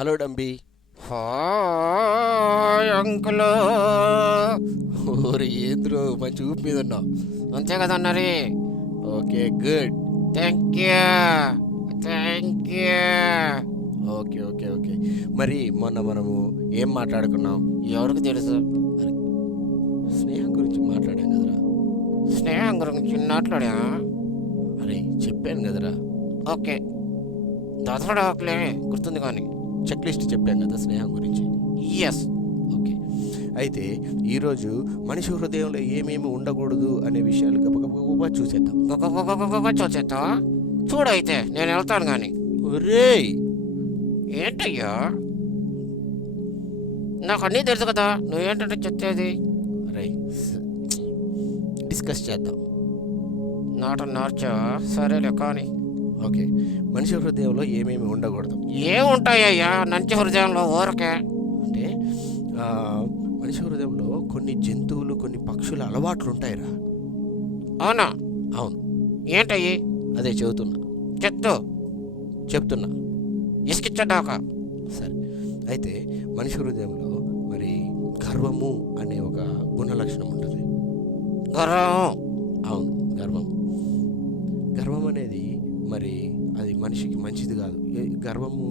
Hello డంబి. Hi uncle. ఓరి ఏంద్రో మంచి ఊపి మీద ఉన్నావు. అంతే కదా అన్నరి. Okay good. Thank you. Okay okay okay మరి మొన్న మనము ఏం మాట్లాడుకున్నాం? ఎవరికి తెలుసు? అరే, స్నేహం గురించి మాట్లాడాం కదరా. స్నేహం గురించి మాట్లాడా? అరే చెప్పాను కదరా. ఓకే, దాదాపు ఓకే గుర్తుంది కానీ. చెక్ లిస్ట్ చెప్పాం కదా స్నేహం గురించి. ఎస్. ఓకే, అయితే ఈరోజు మనిషి హృదయంలో ఏమేమి ఉండకూడదు అనే విషయాలు గబగబా చూసేద్దాం. చూసేస్తా. చూడైతే నేను వెళ్తాను కానీ. ఒరేయ్, ఏంటయ్యా, నాకు అన్నీ తెలుసు కదా, నువ్వేంటంటే చెప్పేది? అరే డిస్కస్ చేద్దాం. నాట నార్చా సరేలే కానీ. ఓకే, మనిషి హృదయంలో ఏమేమి ఉండకూడదు ఏముంటాయ్యా నంచి హృదయంలో ఊరకే? అంటే మనిషి హృదయంలో కొన్ని జంతువులు కొన్ని పక్షుల అలవాట్లు ఉంటాయిరా. అవునా? అవును, ఏంటయ్యి? అదే చెప్తున్నా. ఇసుకిచ్చడాక. సరే, అయితే మనిషి హృదయంలో మరి గర్వము అనే ఒక గుణ లక్షణం ఉంటుంది. గర్వం. అవును, గర్వం అనేది మరి అది మనిషికి మంచిది కాదు. గర్వము